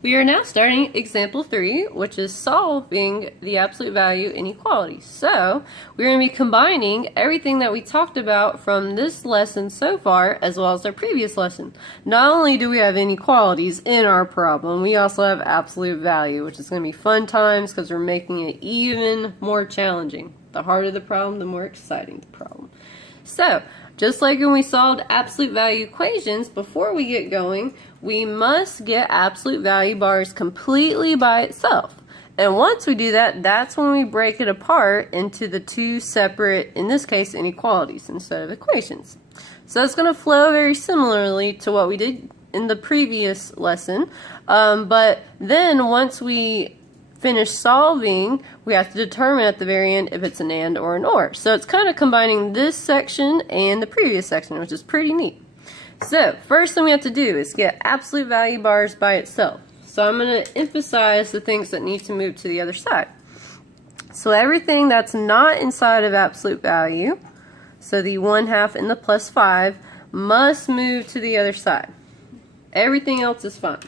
We are now starting example 3, which is solving the absolute value inequality. So we're going to be combining everything that we talked about from this lesson so far as well as our previous lesson. Not only do we have inequalities in our problem, we also have absolute value, which is going to be fun times because we're making it even more challenging. The harder the problem, the more exciting the problem. So, just like when we solved absolute value equations, before we get going, we must get absolute value bars completely by itself. And once we do that, that's when we break it apart into the two separate, in this case, inequalities instead of equations. So it's going to flow very similarly to what we did in the previous lesson. But then once we finish solving, we have to determine at the very end if it's an and or an or. So it's kind of combining this section and the previous section, which is pretty neat. So first thing we have to do is get absolute value bars by itself. So I'm going to emphasize the things that need to move to the other side. So everything that's not inside of absolute value, so the 1/2 and the plus 5, must move to the other side. Everything else is fine.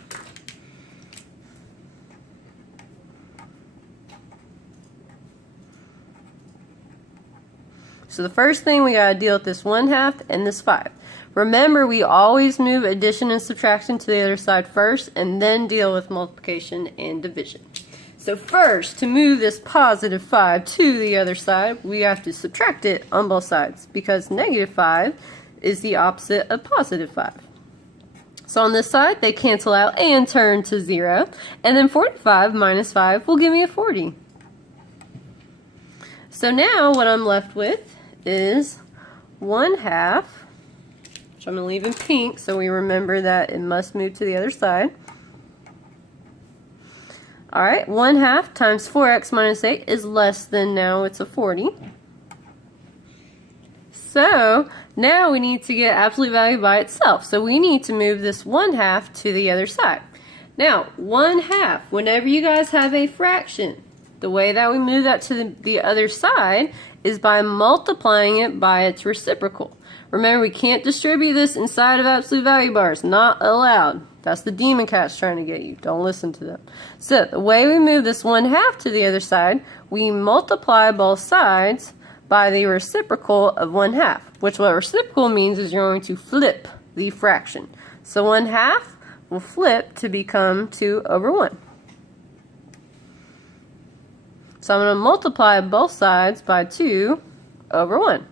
So the first thing we got to deal with this 1/2 and this 5. Remember, we always move addition and subtraction to the other side first and then deal with multiplication and division. So first, to move this positive 5 to the other side, we have to subtract it on both sides because negative 5 is the opposite of positive 5. So on this side, they cancel out and turn to 0. And then 45 minus 5 will give me a 40. So now what I'm left with is 1/2, which I'm going to leave in pink so we remember that it must move to the other side. Alright, 1/2 times 4x minus 8 is less than, now it's a 40. So now we need to get absolute value by itself. So we need to move this 1/2 to the other side. Now, 1/2, whenever you guys have a fraction, the way that we move that to the other side is by multiplying it by its reciprocal. Remember, we can't distribute this inside of absolute value bars. Not allowed. That's the demon cats trying to get you. Don't listen to them. So the way we move this 1/2 to the other side, we multiply both sides by the reciprocal of 1/2, which what reciprocal means is you're going to flip the fraction. So 1/2 will flip to become 2/1. So I'm going to multiply both sides by 2/1.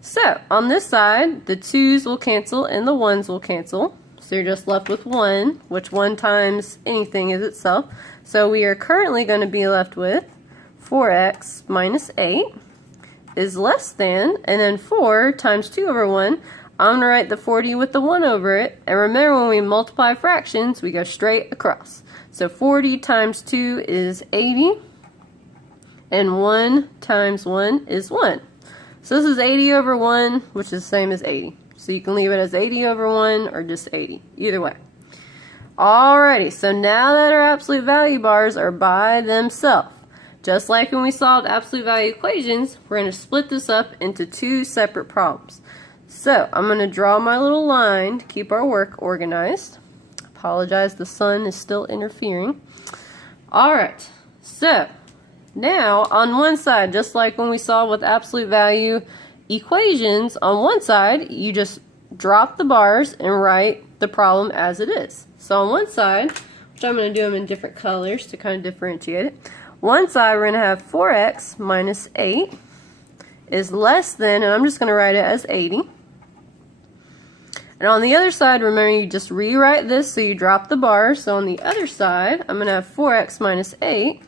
So on this side, the 2's will cancel and the 1's will cancel. So you're just left with 1, which 1 times anything is itself. So we are currently going to be left with 4x minus 8 is less than, and then 4 times 2/1, I'm going to write the 40 with the 1 over it. And remember, when we multiply fractions, we go straight across. So 40 times 2 is 80. And 1 times 1 is 1. So this is 80/1, which is the same as 80. So you can leave it as 80/1 or just 80. Either way. Alrighty, so now that our absolute value bars are by themselves, just like when we solved absolute value equations, we're going to split this up into two separate problems. So I'm going to draw my little line to keep our work organized. Apologize, the sun is still interfering. Alright, so now, on one side, just like when we saw with absolute value equations, on one side, you just drop the bars and write the problem as it is. So on one side, which I'm going to do them in different colors to kind of differentiate it, one side we're going to have 4x minus 8 is less than, and I'm just going to write it as 80. And on the other side, remember, you just rewrite this so you drop the bars. So on the other side, I'm going to have 4x minus 8.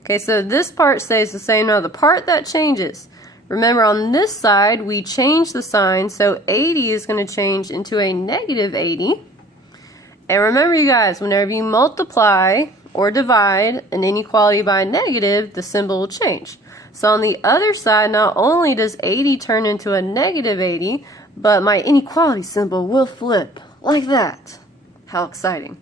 Okay, so this part stays the same. Now the part that changes, remember on this side we change the sign, so 80 is going to change into a negative 80. And remember, you guys, whenever you multiply or divide an inequality by a negative, the symbol will change. So on the other side, not only does 80 turn into a negative 80, but my inequality symbol will flip like that. How exciting.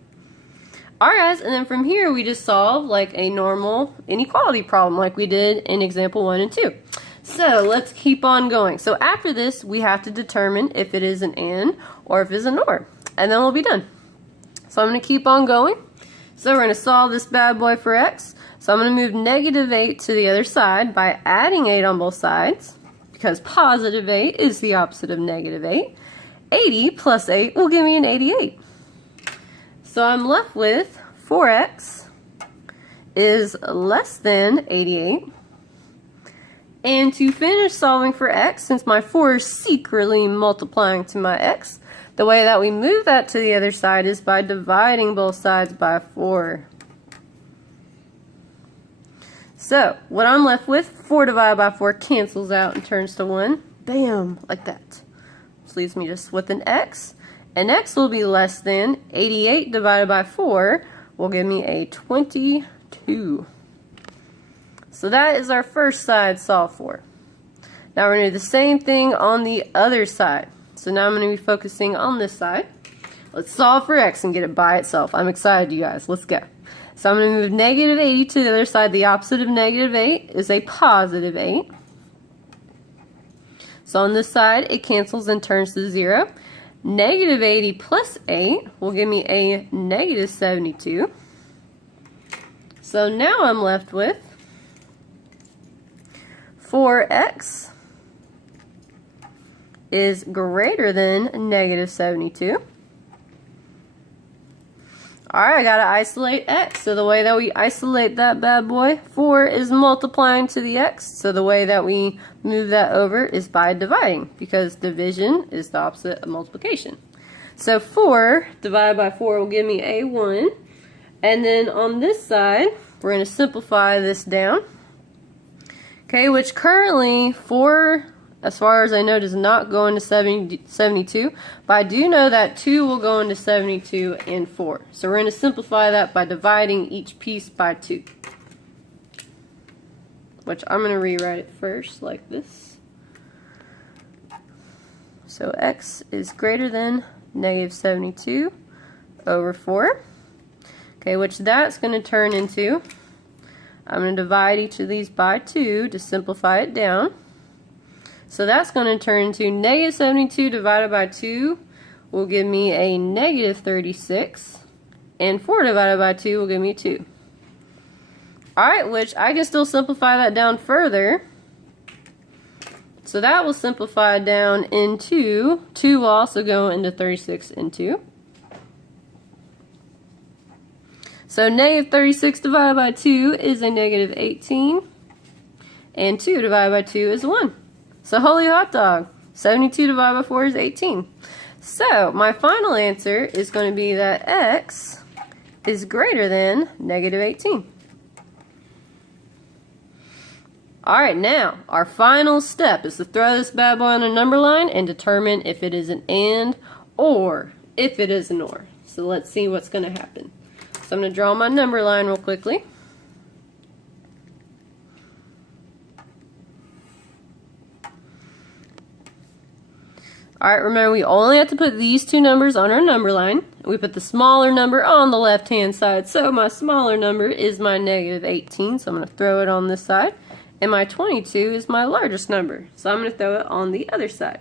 Alright, and then from here we just solve like a normal inequality problem like we did in example 1 and 2. So let's keep on going. So after this we have to determine if it is an and or if it is an or. and then we'll be done. So I'm going to keep on going. So we're going to solve this bad boy for x. So I'm going to move negative 8 to the other side by adding 8 on both sides, because positive 8 is the opposite of negative 8. 80 plus 8 will give me an 88. So I'm left with 4x is less than 88. And to finish solving for x, since my 4 is secretly multiplying to my x, the way that we move that to the other side is by dividing both sides by 4. So, what I'm left with, 4 divided by 4 cancels out and turns to 1. Bam! Like that. This leaves me just with an x. And x will be less than 88 divided by 4 will give me a 22. So that is our first side solved for. Now we're going to do the same thing on the other side. So now I'm going to be focusing on this side. Let's solve for x and get it by itself. I'm excited, you guys. Let's go. So I'm going to move negative 80 to the other side. The opposite of negative 8 is a positive 8. So on this side, it cancels and turns to 0. Negative 80 plus 8 will give me a negative 72. So now I'm left with 4x is greater than negative 72. Alright, I gotta isolate x. So the way that we isolate that bad boy, 4 is multiplying to the x. So the way that we move that over is by dividing, because division is the opposite of multiplication. So 4 divided by 4 will give me a 1. And then on this side, we're going to simplify this down. Okay, which currently 4, as far as I know, does not go into 72. But I do know that 2 will go into 72 and 4. So we're going to simplify that by dividing each piece by 2. Which I'm going to rewrite it first like this. So x is greater than negative 72 over 4. Okay, which that's going to turn into, I'm going to divide each of these by 2 to simplify it down. So that's going to turn into negative 72 divided by 2 will give me a negative 36. And 4 divided by 2 will give me 2. Alright, which I can still simplify that down further. So that will simplify down into, 2 will also go into 36 and 2. So negative 36 divided by 2 is a negative 18. And 2 divided by 2 is 1. So holy hot dog, 72 divided by 4 is 18. So my final answer is going to be that x is greater than negative 18. Alright, now our final step is to throw this bad boy on a number line and determine if it is an and or if it is an or. So let's see what's going to happen. So I'm going to draw my number line real quickly. Alright, remember we only have to put these two numbers on our number line. We put the smaller number on the left hand side, so my smaller number is my negative 18, so I'm going to throw it on this side. And my 22 is my largest number, so I'm going to throw it on the other side.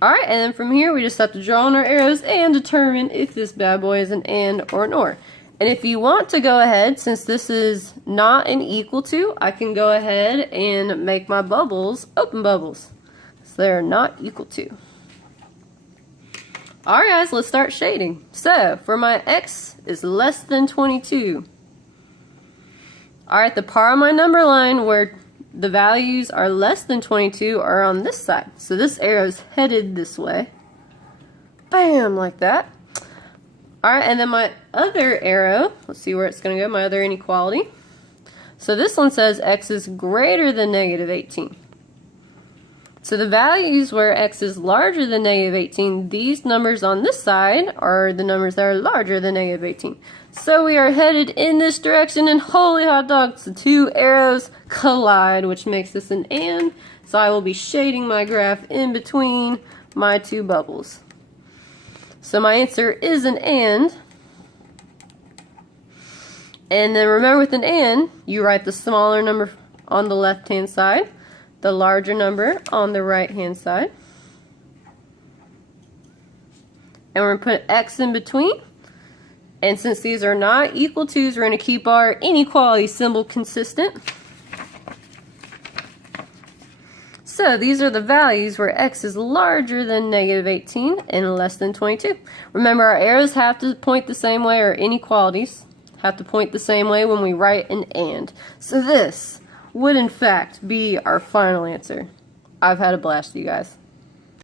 Alright, and then from here we just have to draw on our arrows and determine if this bad boy is an and or an or. And if you want to go ahead, since this is not an equal to, I can go ahead and make my bubbles open bubbles. So they're not equal to. Alright guys, let's start shading. So, for my x is less than 22. Alright, the part of my number line where the values are less than 22 are on this side. So this arrow is headed this way. Bam, like that. Alright, and then my other arrow, let's see where it's going to go, my other inequality. So this one says x is greater than negative 18. So the values where x is larger than negative 18, these numbers on this side are the numbers that are larger than negative 18. So we are headed in this direction, and holy hot dogs, the two arrows collide, which makes this an and. So I will be shading my graph in between my two bubbles. So my answer is an and. And then remember, with an and, you write the smaller number on the left hand side, the larger number on the right hand side. and we're going to put x in between. And since these are not equal to's, we're going to keep our inequality symbol consistent. So these are the values where x is larger than -18 and less than 22. Remember, our arrows have to point the same way, or inequalities have to point the same way when we write an and. So this would in fact be our final answer. I've had a blast, you guys.